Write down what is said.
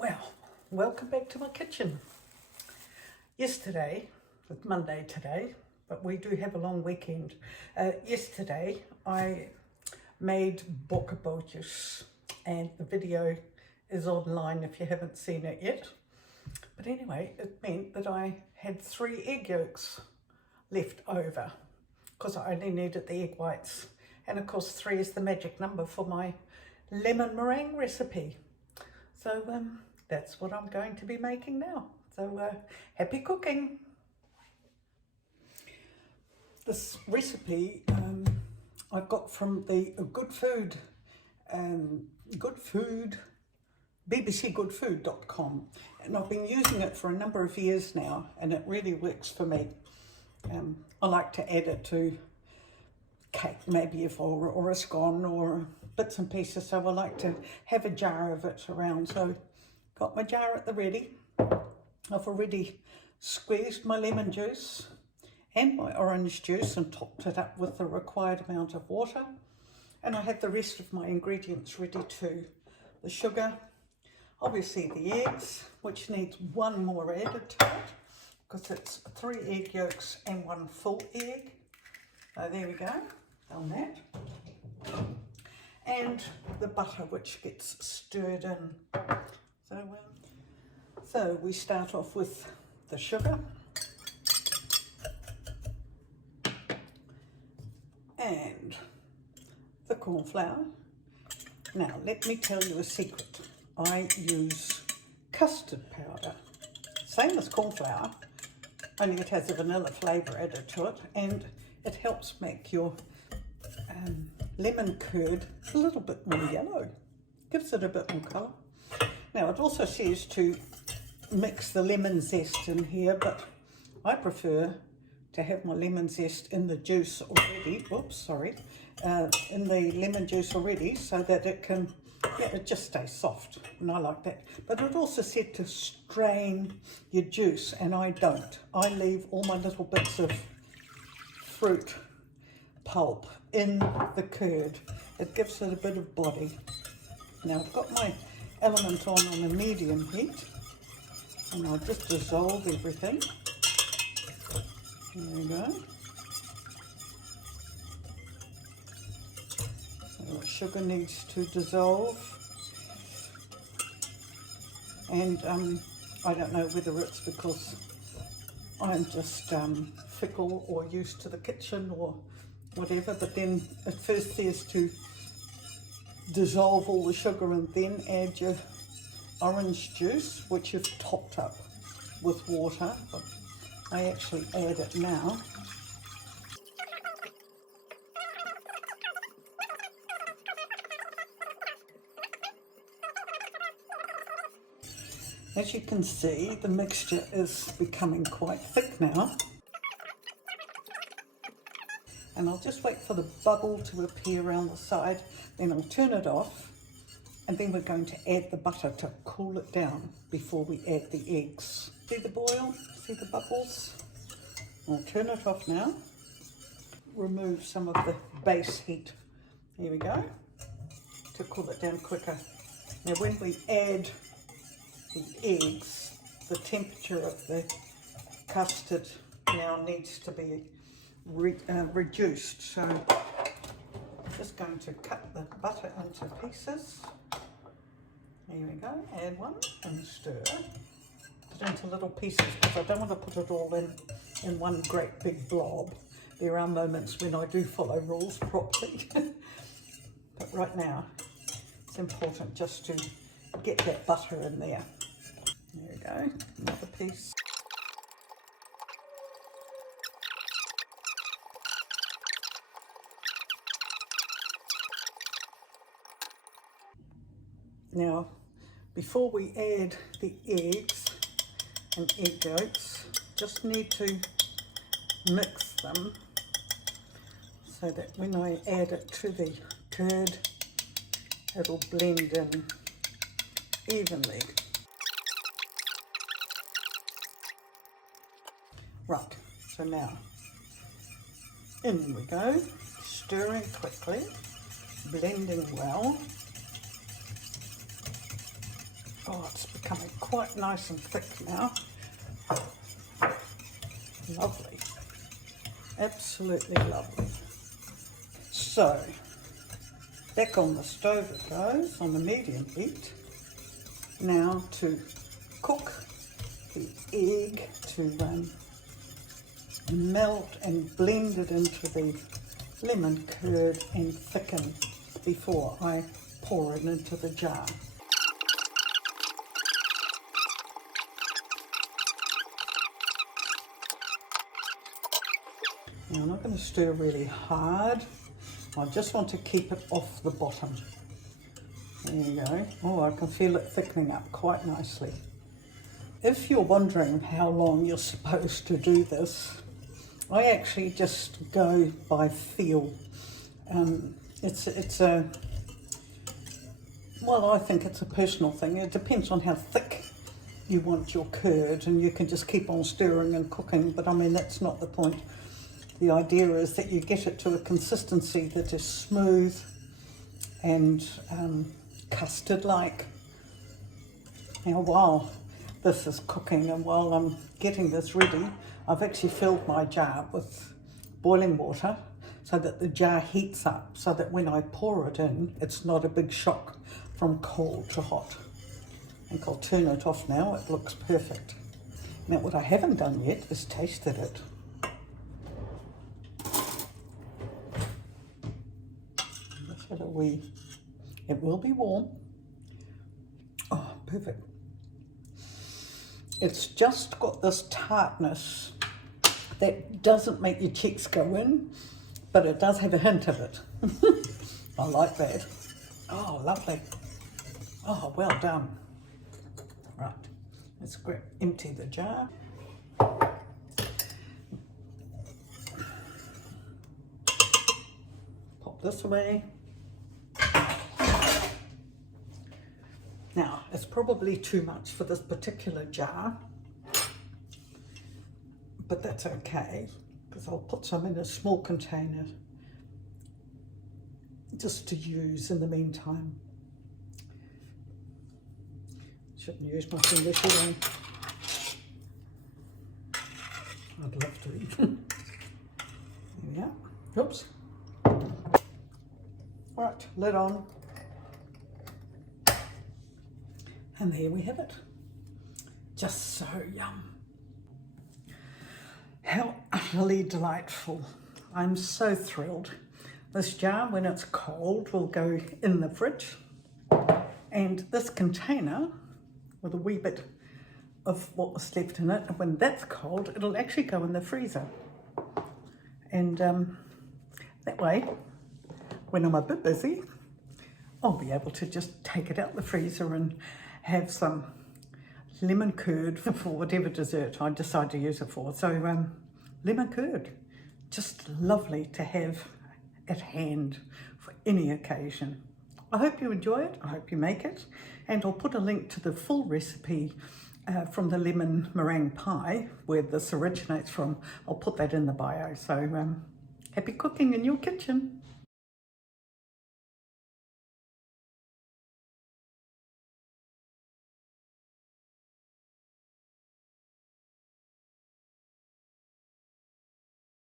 Well, welcome back to my kitchen. Yesterday, it's Monday today, but we do have a long weekend. Yesterday I made boca juice and the video is online if you haven't seen it yet. But anyway, it meant that I had 3 egg yolks left over because I only needed the egg whites. And of course 3 is the magic number for my lemon meringue recipe. So that's what I'm going to be making now. So happy cooking. This recipe I got from the bbcgoodfood.com, and I've been using it for a number of years now, and it really works for me. I like to add it to cake maybe or a scone or bits and pieces, so I like to have a jar of it around. So got my jar at the ready. I've already squeezed my lemon juice and my orange juice and topped it up with the required amount of water, and I have the rest of my ingredients ready too. The sugar, obviously the eggs, which needs 1 more added to it because it's 3 egg yolks and 1 full egg. So there we go, done that. And the butter, which gets stirred in. So we start off with the sugar and the corn flour. Now let me tell you a secret. I use custard powder, same as corn flour, only it has a vanilla flavour added to it, and it helps make your lemon curd a little bit more yellow, gives it a bit more colour. Now it also says to mix the lemon zest in here, but I prefer to have my lemon zest in the juice already, in the lemon juice already, so that it can, it just stays soft, and I like that. But it also said to strain your juice, and I don't. I leave all my little bits of fruit pulp in the curd. It gives it a bit of body. Now I've got my element on a medium heat, and I'll just dissolve everything. There we go. So the sugar needs to dissolve, and I don't know whether it's because I'm just fickle or used to the kitchen or whatever, but then it first says to dissolve all the sugar and then add your orange juice, which you've topped up with water, but I actually add it now. As you can see, the mixture is becoming quite thick now. And I'll just wait for the bubble to appear around the side, then I'll turn it off, and then we're going to add the butter to cool it down before we add the eggs. See the boil? See the bubbles? I'll turn it off now. Remove some of the base heat. Here we go, to cool it down quicker. Now when we add the eggs, the temperature of the custard now needs to be reduced, so I'm just going to cut the butter into pieces. Here we go, add one and stir. Put it into little pieces because I don't want to put it all in one great big blob. There are moments when I do follow rules properly, but right now it's important just to get that butter in there. There we go, another piece. Now, before we add the eggs and egg yolks, just need to mix them so that when I add it to the curd, it'll blend in evenly. Right, so now in we go, stirring quickly, blending well. Oh, it's becoming quite nice and thick now. Lovely. Absolutely lovely. So, back on the stove it goes, on the medium heat. Now to cook the egg, to melt and blend it into the lemon curd and thicken before I pour it into the jar. Now I'm not going to stir really hard. I just want to keep it off the bottom. There you go. Oh, I can feel it thickening up quite nicely. If you're wondering how long you're supposed to do this, I actually just go by feel. It's a, well, I think it's a personal thing. It depends on how thick you want your curd, and you can just keep on stirring and cooking, but I mean, that's not the point. The idea is that you get it to a consistency that is smooth and custard-like. Now, while this is cooking and while I'm getting this ready, I've actually filled my jar with boiling water so that the jar heats up, so that when I pour it in, it's not a big shock from cold to hot. I think I'll turn it off now. It looks perfect. Now, what I haven't done yet is tasted it. It will be warm. Oh, perfect. It's just got this tartness that doesn't make your cheeks go in, but it does have a hint of it. I like that. Oh, lovely. Oh, well done. Right, let's empty the jar. Pop this away. Now, it's probably too much for this particular jar, but that's okay, because I'll put some in a small container just to use in the meantime. Shouldn't use my finger, should I? I'd love to eat. There we are. Oops. All right, lid on. And there we have it. Just so yum. How utterly delightful. I'm so thrilled. This jar, when it's cold, will go in the fridge. And this container, with a wee bit of what was left in it, when that's cold, it'll actually go in the freezer. And that way, when I'm a bit busy, I'll be able to just take it out the freezer and have some lemon curd for whatever dessert I decide to use it for. So lemon curd, just lovely to have at hand for any occasion. I hope you enjoy it, I hope you make it, and I'll put a link to the full recipe from the lemon meringue pie, where this originates from. I'll put that in the bio. So happy cooking in your kitchen.